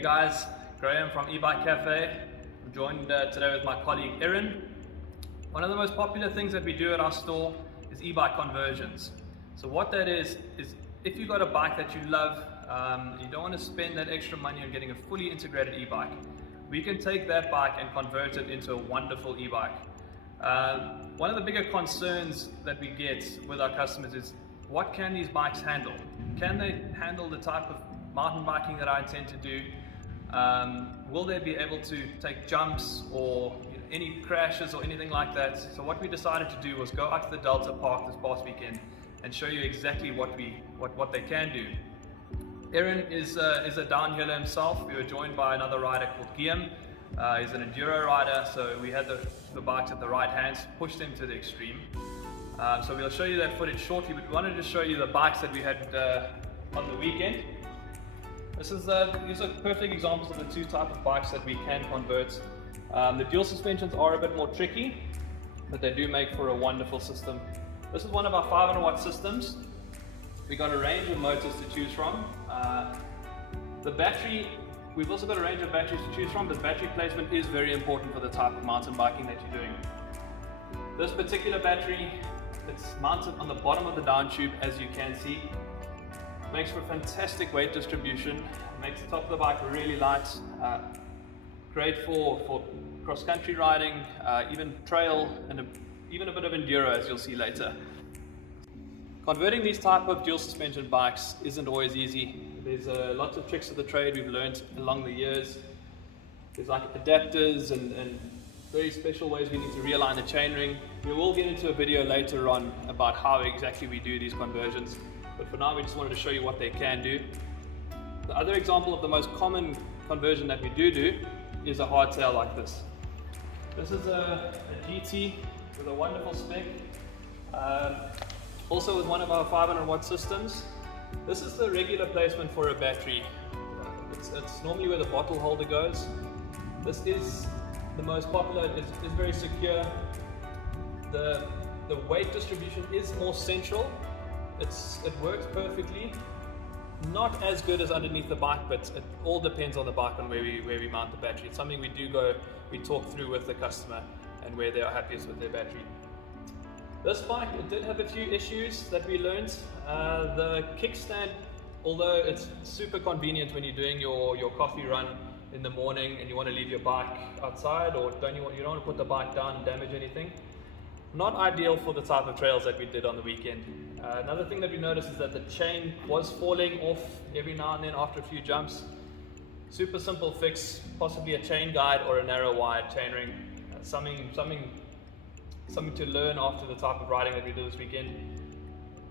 Hey guys, Graham from eBike Cafe. I'm joined today with my colleague Erin. One of the most popular things that we do at our store is e-bike conversions. So what that is if you've got a bike that you love, you don't want to spend that extra money on getting a fully integrated e-bike, we can take that bike and convert it into a wonderful e-bike. One of the bigger concerns that we get with our customers is, what can these bikes handle? Can they handle the type of mountain biking that I intend to do? Will they be able to take jumps or any crashes or anything like that? So what we decided to do was go out to the Delta Park this past weekend and show you exactly what they can do. Erin is a downhiller himself. We were joined by another rider called Guillaume. He's an enduro rider, so we had the bikes at the right hands, pushed him to the extreme. So we'll show you that footage shortly, but we wanted to show you the bikes that we had on the weekend. These are perfect examples of the two types of bikes that we can convert. The dual suspensions are a bit more tricky, but they do make for a wonderful system. This is one of our 500 watt systems. We got a range of motors to choose from. The battery, we've also got a range of batteries to choose from, but battery placement is very important for the type of mountain biking that you're doing. This particular battery, it's mounted on the bottom of the down tube, as you can see. Makes for fantastic weight distribution, makes the top of the bike really light, great for cross-country riding, even trail, and even a bit of enduro, as you'll see later. Converting these type of dual suspension bikes isn't always easy. There's lots of tricks of the trade we've learned along the years. There's like adapters and very special ways we need to realign the chainring. We will get into a video later on about how exactly we do these conversions, but for now we just wanted to show you what they can do. The other example of the most common conversion that we do is a hardtail like this. This is a GT with a wonderful spec. Also with one of our 500 watt systems. This is the regular placement for a battery. It's normally where the bottle holder goes. This is the most popular. It's very secure. The weight distribution is more central. It works perfectly. Not as good as underneath the bike, but it all depends on the bike and where we mount the battery. It's something we talk through with the customer and where they are happiest with their battery. This bike, it did have a few issues that we learned. The kickstand, although it's super convenient when you're doing your coffee run in the morning and you want to leave your bike outside, or you don't want to put the bike down and damage anything. Not ideal for the type of trails that we did on the weekend. Another thing that we noticed is that the chain was falling off every now and then after a few jumps. Super simple fix, possibly a chain guide or a narrow wire chainring. Something to learn after the type of riding that we did this weekend.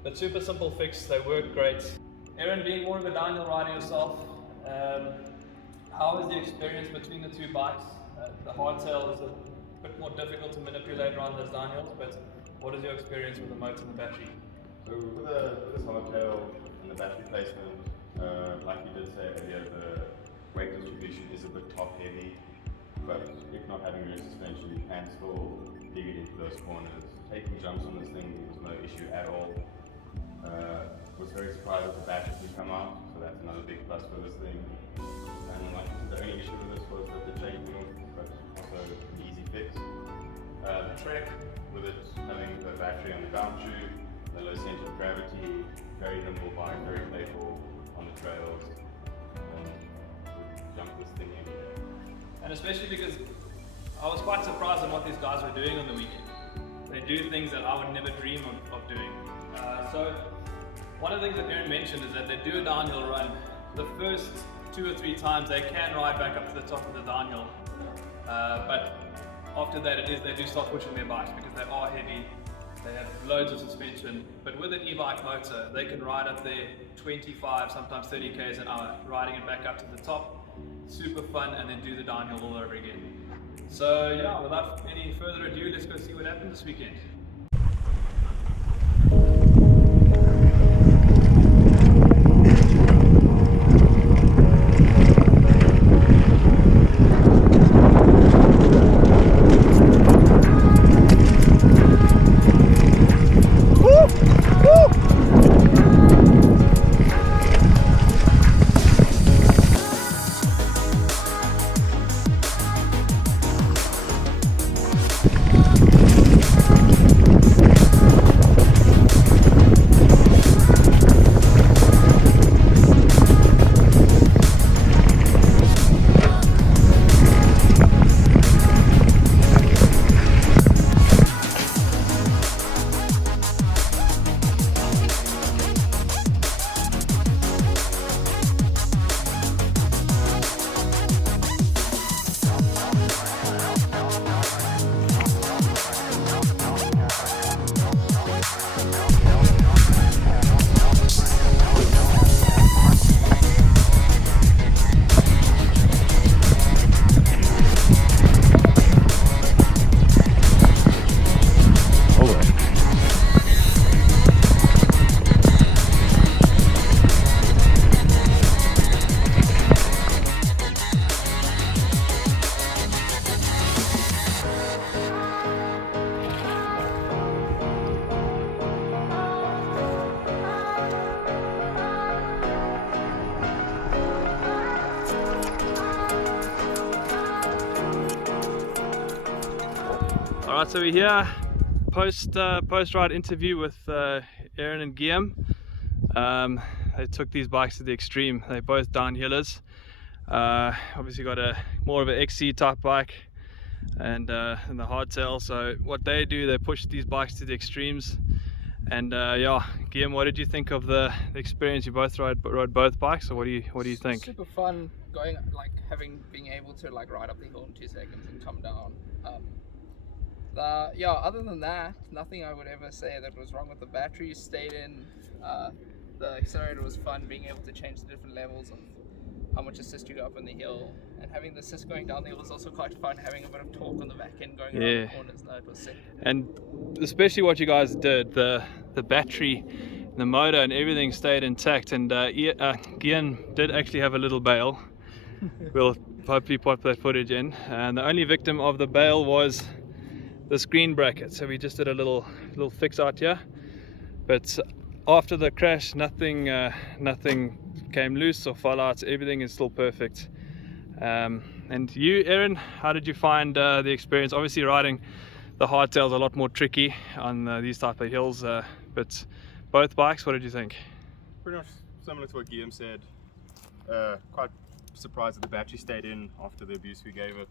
But super simple fix, they work great. Erin, being more of a downhill rider yourself, how is the experience between the two bikes? The hardtail is a bit more difficult to manipulate around those downhills, but what is your experience with the motor and the battery? So with this hardtail and the battery placement, like you did say earlier, the weight distribution is a bit top heavy, but if not having rear suspension, you can still dig it into those corners. Taking jumps on this thing was no issue at all. Was very surprised with the battery to come out, so that's another big plus for this thing. And like the only issue with this was that the chain wheel, but also an easy fix. The Trek, with it having the battery on the down tube, the low center of gravity, very nimble bike, very playful on the trails, and would jump this thing anywhere. And especially because I was quite surprised at what these guys were doing on the weekend. They do things that I would never dream of doing. So one of the things that Erin mentioned is that they do a downhill run. The first 2 or 3 times they can ride back up to the top of the downhill, but after that they do start pushing their bikes because they are heavy. They have loads of suspension, but with an e-bike motor they can ride up there 25, sometimes 30 k's an hour, riding it back up to the top. Super fun, and then do the downhill all over again. So yeah, without any further ado, let's go see what happened this weekend. Alright, so we're here post ride interview with Aaron and Guillaume. They took these bikes to the extreme. They're both downhillers. Obviously got a more of an XC type bike and the hardtail. So what they do, they push these bikes to the extremes. And yeah, Guillaume, what did you think of the experience? You both rode both bikes, or what do you think? Super fun going, like being able to like ride up the hill in 2 seconds and come down. Yeah, other than that, nothing I would ever say that was wrong with the battery. Stayed in. The accelerator was fun, being able to change the different levels of how much assist you got up on the hill, and having the assist going down the hill was also quite fun, having a bit of torque on the back end going around the corners. No, it was sick. And especially what you guys did, the battery, the motor and everything stayed intact, and Guillaume did actually have a little bail. We'll hopefully pop that footage in, and the only victim of the bail was the screen bracket, so we just did a little fix out here, but after the crash nothing came loose or fell out. Everything is still perfect. And you, Aaron, how did you find the experience? Obviously riding the hardtail is a lot more tricky on these type of hills, but both bikes, what did you think? Pretty much similar to what Guillaume said. Quite surprised that the battery stayed in after the abuse we gave it.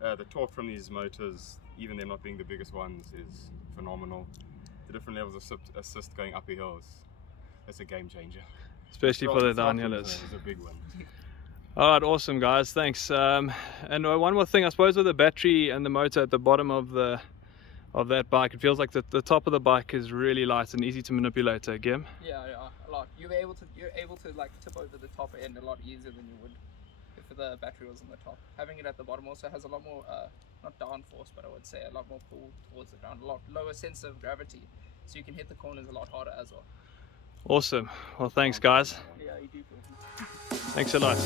The torque from these motors, even them not being the biggest ones, is phenomenal. The different levels of assist going up the hills, that's a game changer. Especially for the downhillers. It's a big one. Alright, awesome guys, thanks. And one more thing, I suppose with the battery and the motor at the bottom of that bike, it feels like the top of the bike is really light and easy to manipulate, Guillaume? Yeah, a lot. You're able to like tip over the top end a lot easier than you would if the battery was on the top. Having it at the bottom also has a lot more, not downforce, but I would say a lot more pull towards the ground, a lot lower sense of gravity, so you can hit the corners a lot harder as well. Awesome. Well, thanks guys. Yeah, you do. Thanks a lot.